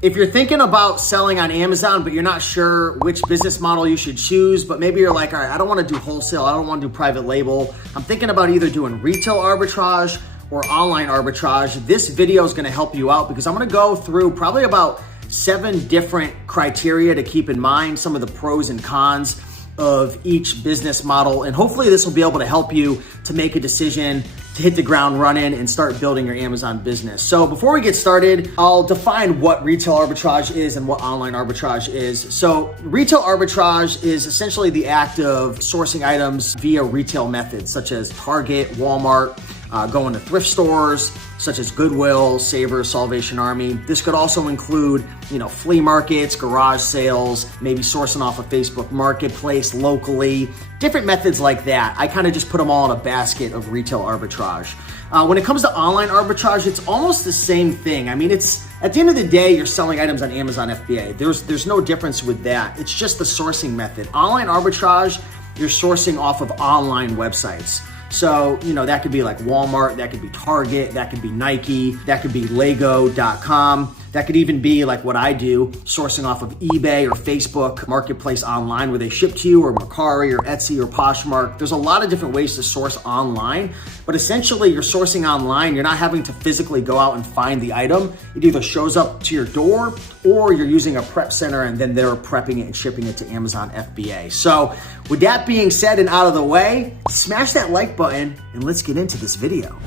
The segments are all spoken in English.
If you're thinking about selling on Amazon, but you're not sure which business model you should choose, but maybe you're like, all right, I don't want to do wholesale. I don't want to do private label. I'm thinking about either doing retail arbitrage or online arbitrage. This video is going to help you out because I'm going to go through probably about 7 different criteria to keep in mind, some of the pros and cons of each business model. And hopefully this will be able to help you to make a decision to hit the ground running and start building your Amazon business. So before we get started, I'll define what retail arbitrage is and what online arbitrage is. So retail arbitrage is essentially the act of sourcing items via retail methods, such as Target, Walmart, going to thrift stores, such as Goodwill, Savers, Salvation Army. This could also include, flea markets, garage sales, maybe sourcing off a Facebook marketplace locally, different methods like that. I kind of just put them all in a basket of retail arbitrage. When it comes to online arbitrage, it's almost the same thing. I mean, it's at the end of the day, you're selling items on Amazon FBA. There's no difference with that. It's just the sourcing method. Online arbitrage, you're sourcing off of online websites. So, that could be like Walmart, that could be Target, that could be Nike, that could be Lego.com. That could even be like what I do, sourcing off of eBay or Facebook Marketplace online where they ship to you, or Mercari or Etsy or Poshmark. There's a lot of different ways to source online, but essentially you're sourcing online. You're not having to physically go out and find the item. It either shows up to your door or you're using a prep center and then they're prepping it and shipping it to Amazon FBA. So with that being said and out of the way, smash that like button and let's get into this video.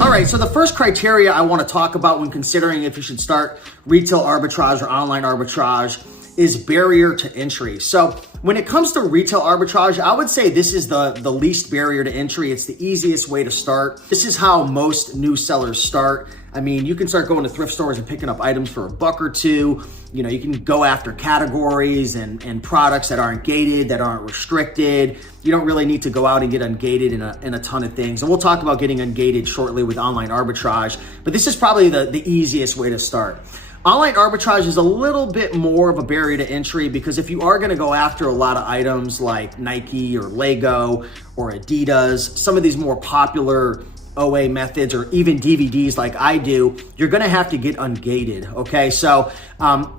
All right, so the first criteria I want to talk about when considering if you should start retail arbitrage or online arbitrage is barrier to entry. So when it comes to retail arbitrage, I would say this is the least barrier to entry. It's the easiest way to start. This is how most new sellers start. I mean, you can start going to thrift stores and picking up items for $1 or $2. You can go after categories and products that aren't gated, that aren't restricted. You don't really need to go out and get ungated in a ton of things. And we'll talk about getting ungated shortly with online arbitrage, but this is probably the easiest way to start. Online arbitrage is a little bit more of a barrier to entry because if you are going to go after a lot of items like Nike or Lego or Adidas, some of these more popular OA methods or even DVDs like I do, you're going to have to get ungated. Okay, so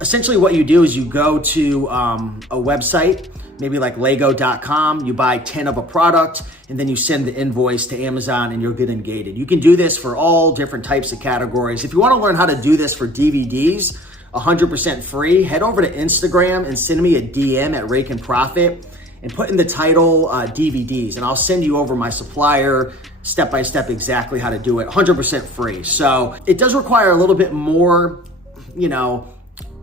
essentially what you do is you go to a website, maybe like Lego.com, you buy 10 of a product, and then you send the invoice to Amazon and you'll get ungated. You can do this for all different types of categories. If you want to learn how to do this for DVDs, 100% free, head over to Instagram and send me a DM at Raiken Profit and put in the title DVDs, and I'll send you over my supplier, step-by-step exactly how to do it, 100% free. So it does require a little bit more,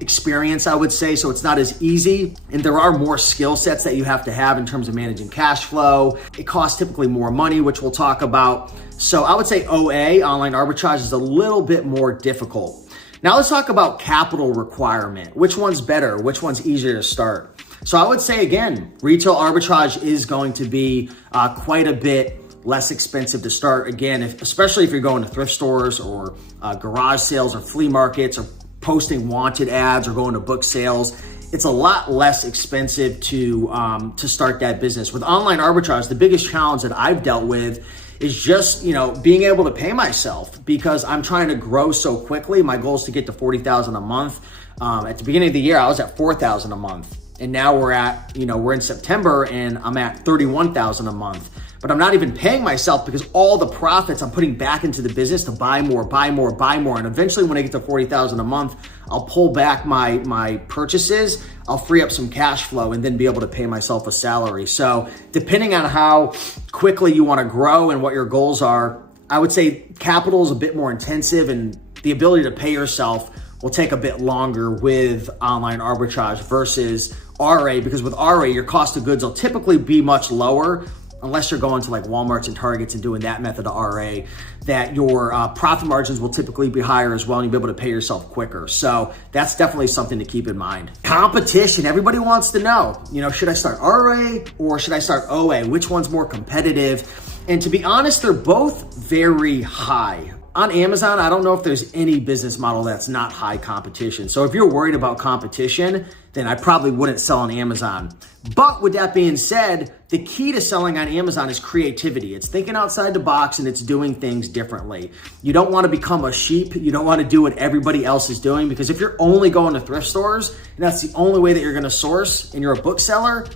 experience, I would say, so it's not as easy. And there are more skill sets that you have to have in terms of managing cash flow. It costs typically more money, which we'll talk about. So I would say OA, online arbitrage, is a little bit more difficult. Now let's talk about capital requirement. Which one's better? Which one's easier to start? So I would say, again, retail arbitrage is going to be quite a bit less expensive to start. Again, especially if you're going to thrift stores or garage sales or flea markets or posting wanted ads or going to book sales, it's a lot less expensive to start that business. With online arbitrage, the biggest challenge that I've dealt with is just, being able to pay myself because I'm trying to grow so quickly. My goal is to get to $40,000 a month. At the beginning of the year, I was at $4,000 a month. And now we're in September and I'm at $31,000 a month. But I'm not even paying myself because all the profits I'm putting back into the business to buy more. And eventually when I get to $40,000 a month, I'll pull back my purchases. I'll free up some cash flow and then be able to pay myself a salary. So depending on how quickly you want to grow and what your goals are, I would say capital is a bit more intensive and the ability to pay yourself will take a bit longer with online arbitrage versus RA, because with RA, your cost of goods will typically be much lower unless you're going to like Walmarts and Targets and doing that method of RA, that your profit margins will typically be higher as well and you'll be able to pay yourself quicker. So that's definitely something to keep in mind. Competition, everybody wants to know, should I start RA or should I start OA? Which one's more competitive? And to be honest, they're both very high. On Amazon, I don't know if there's any business model that's not high competition. So if you're worried about competition, then I probably wouldn't sell on Amazon. But with that being said, the key to selling on Amazon is creativity. It's thinking outside the box and it's doing things differently. You don't want to become a sheep. You don't want to do what everybody else is doing, because if you're only going to thrift stores and that's the only way that you're going to source and you're a bookseller,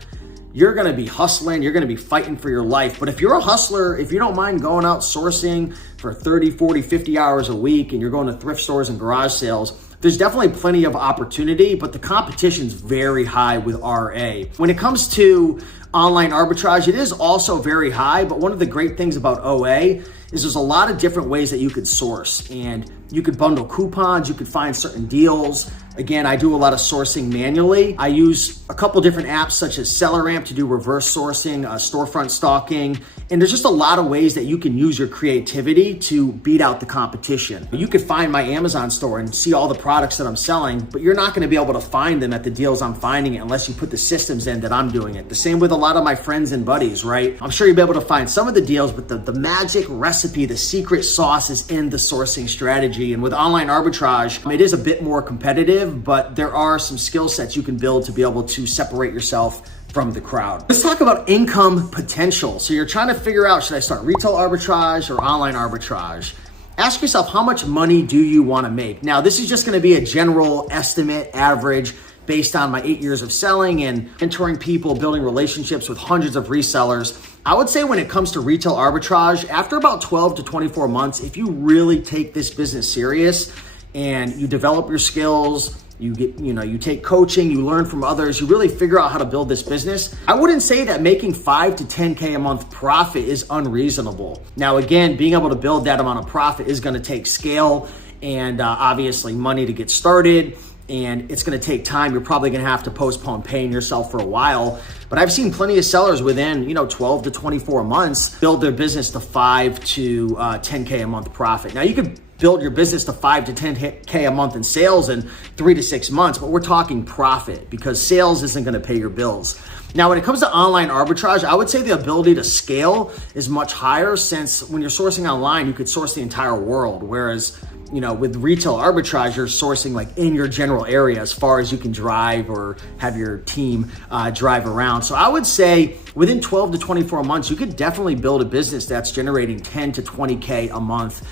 you're going to be hustling, you're going to be fighting for your life. But if you're a hustler, if you don't mind going out sourcing for 30, 40, 50 hours a week and you're going to thrift stores and garage sales, there's definitely plenty of opportunity, but the competition's very high with RA. When it comes to online arbitrage, it is also very high, but one of the great things about OA is there's a lot of different ways that you could source, and you could bundle coupons, you could find certain deals. Again, I do a lot of sourcing manually. I use a couple different apps such as SellerAmp to do reverse sourcing, storefront stalking, and there's just a lot of ways that you can use your creativity to beat out the competition. You could find my Amazon store and see all the products that I'm selling, but you're not gonna be able to find them at the deals I'm finding it unless you put the systems in that I'm doing it. The same with a lot of my friends and buddies, right? I'm sure you'll be able to find some of the deals, but the magic recipe, the secret sauce is in the sourcing strategy. And with online arbitrage, it is a bit more competitive, but there are some skill sets you can build to be able to separate yourself from the crowd. Let's talk about income potential. So you're trying to figure out, should I start retail arbitrage or online arbitrage? Ask yourself, how much money do you want to make? Now, this is just going to be a general estimate, average, based on my 8 years of selling and mentoring people, building relationships with hundreds of resellers. I would say when it comes to retail arbitrage, after about 12 to 24 months, if you really take this business serious and you develop your skills, you take coaching, you learn from others, you really figure out how to build this business, I wouldn't say that making 5 to 10K a month profit is unreasonable. Now, again, being able to build that amount of profit is going to take scale and obviously money to get started. And it's going to take time. You're probably going to have to postpone paying yourself for a while. But I've seen plenty of sellers within 12 to 24 months build their business to 5 to 10K a month profit. Now, you could build your business to 5 to 10K a month in sales in 3 to 6 months, but we're talking profit because sales isn't going to pay your bills. Now, when it comes to online arbitrage, I would say the ability to scale is much higher, since when you're sourcing online, you could source the entire world. Whereas, with retail arbitrage, you're sourcing like in your general area as far as you can drive or have your team drive around. So I would say within 12 to 24 months, you could definitely build a business that's generating 10 to 20K a month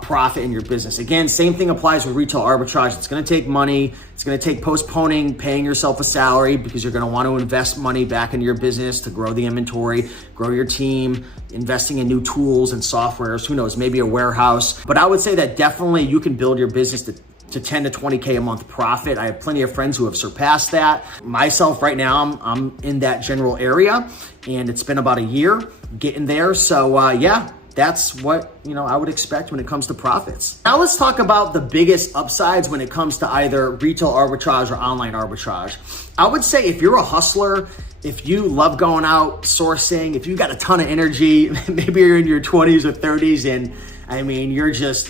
profit in your business. Again, same thing applies with retail arbitrage. It's going to take money. It's going to take postponing paying yourself a salary, because you're going to want to invest money back into your business to grow the inventory, grow your team, investing in new tools and softwares, who knows, maybe a warehouse. But I would say that definitely you can build your business to 10 to 20K a month profit. I have plenty of friends who have surpassed that. Myself right now, I'm in that general area, and it's been about a year getting there. So yeah, that's what I would expect when it comes to profits. Now let's talk about the biggest upsides when it comes to either retail arbitrage or online arbitrage. I would say if you're a hustler, if you love going out sourcing, if you got a ton of energy, maybe you're in your 20s or 30s and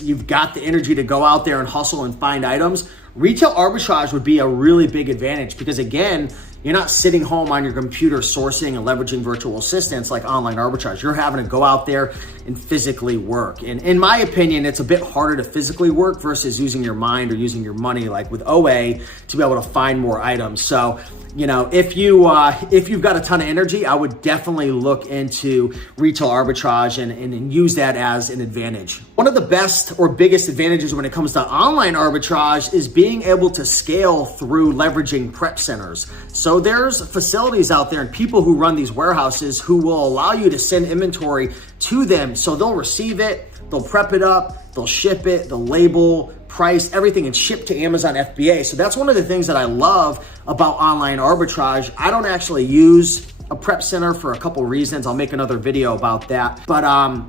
you've got the energy to go out there and hustle and find items, retail arbitrage would be a really big advantage, because again, you're not sitting home on your computer sourcing and leveraging virtual assistants like online arbitrage. You're having to go out there and physically work. And in my opinion, it's a bit harder to physically work versus using your mind or using your money like with OA to be able to find more items. So, if you've got a ton of energy, I would definitely look into retail arbitrage and use that as an advantage. One of the best or biggest advantages when it comes to online arbitrage is being able to scale through leveraging prep centers. So there's facilities out there and people who run these warehouses who will allow you to send inventory to them. So they'll receive it, they'll prep it up, they'll ship it, they'll label, price, everything, and ship to Amazon FBA. So that's one of the things that I love about online arbitrage. I don't actually use a prep center for a couple reasons. I'll make another video about that. But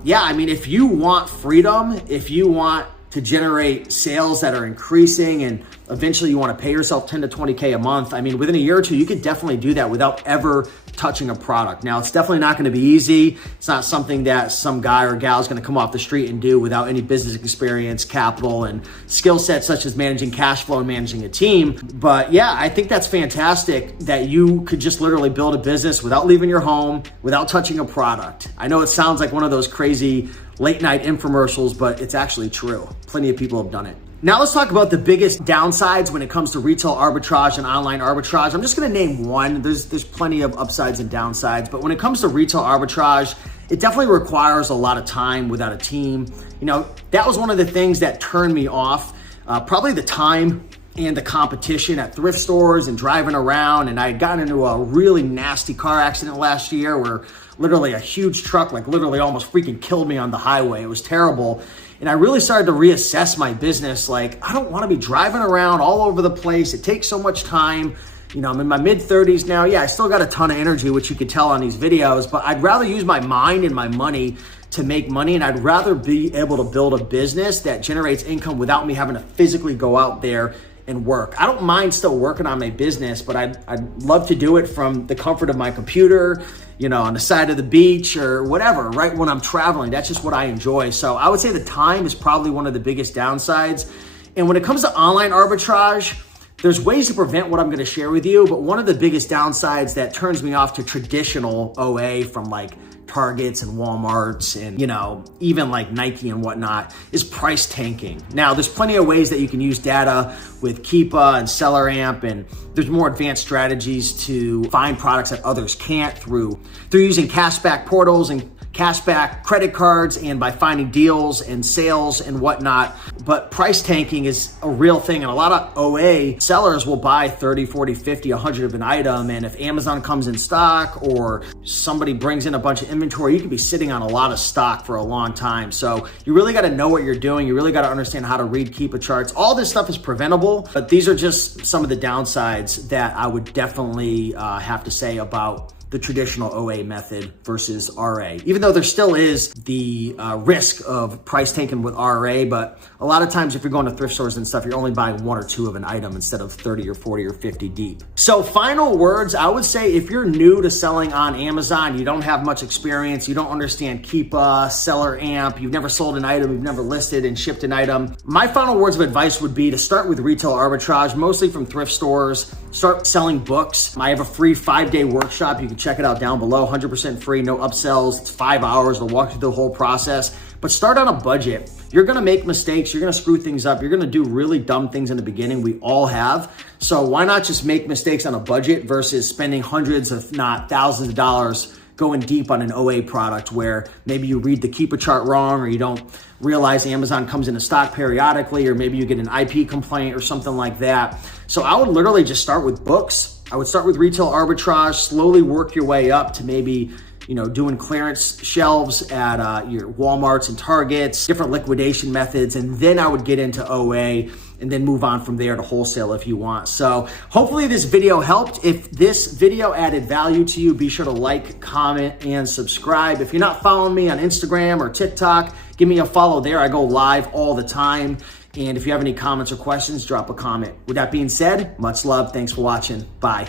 yeah, if you want freedom, if you want to generate sales that are increasing and eventually you want to pay yourself 10 to 20K a month, within a year or two, you could definitely do that without ever touching a product. Now, it's definitely not going to be easy. It's not something that some guy or gal is going to come off the street and do without any business experience, capital, and skill sets such as managing cash flow and managing a team. But yeah, I think that's fantastic that you could just literally build a business without leaving your home, without touching a product. I know it sounds like one of those crazy late night infomercials, but it's actually true. Plenty of people have done it. Now let's talk about the biggest downsides when it comes to retail arbitrage and online arbitrage. I'm just gonna name one. There's plenty of upsides and downsides, but when it comes to retail arbitrage, it definitely requires a lot of time without a team. You know, that was one of the things that turned me off, probably the time and the competition at thrift stores and driving around. And I had gotten into a really nasty car accident last year where literally a huge truck, like literally almost freaking killed me on the highway. It was terrible. And I really started to reassess my business. Like, I don't want to be driving around all over the place. It takes so much time. You know, I'm in my mid 30s now. Yeah, I still got a ton of energy, which you could tell on these videos, but I'd rather use my mind and my money to make money. And I'd rather be able to build a business that generates income without me having to physically go out there and work. I don't mind still working on my business, but I'd love to do it from the comfort of my computer, you know, on the side of the beach or whatever, right when I'm traveling. That's just what I enjoy. So I would say the time is probably one of the biggest downsides. And when it comes to online arbitrage, there's ways to prevent what I'm gonna share with you, but one of the biggest downsides that turns me off to traditional OA from like Targets and Walmarts and, you know, even like Nike and whatnot is price tanking. Now, there's plenty of ways that you can use data with Keepa and SellerAmp, and there's more advanced strategies to find products that others can't through using cashback portals and cashback credit cards and by finding deals and sales and whatnot. But price tanking is a real thing. And a lot of OA sellers will buy 30, 40, 50, 100 of an item. And if Amazon comes in stock or somebody brings in a bunch of inventory, you could be sitting on a lot of stock for a long time. So you really got to know what you're doing. You really got to understand how to read Keepa charts. All this stuff is preventable, but these are just some of the downsides that I would definitely have to say about the traditional OA method versus RA. Even though there still is the risk of price taking with RA, but a lot of times if you're going to thrift stores and stuff, you're only buying one or two of an item instead of 30 or 40 or 50 deep. So final words, I would say if you're new to selling on Amazon, you don't have much experience, you don't understand Keepa, SellerAmp, you've never sold an item, you've never listed and shipped an item, my final words of advice would be to start with retail arbitrage, mostly from thrift stores. Start selling books. I have a free 5-day workshop. You can check it out down below, 100% free, no upsells. It's 5 hours. It'll walk you through the whole process, but start on a budget. You're gonna make mistakes. You're gonna screw things up. You're gonna do really dumb things in the beginning. We all have. So why not just make mistakes on a budget versus spending hundreds, if not thousands of dollars going deep on an OA product where maybe you read the Keepa chart wrong, or you don't realize Amazon comes into stock periodically, or maybe you get an IP complaint or something like that. So I would literally just start with books. I would start with retail arbitrage, slowly work your way up to maybe, you know, doing clearance shelves at your Walmarts and Targets, different liquidation methods, and then I would get into OA and then move on from there to wholesale if you want. So hopefully this video helped. If this video added value to you, be sure to like, comment, and subscribe. If you're not following me on Instagram or TikTok, give me a follow there. I go live all the time. And if you have any comments or questions, drop a comment. With that being said, much love. Thanks for watching. Bye.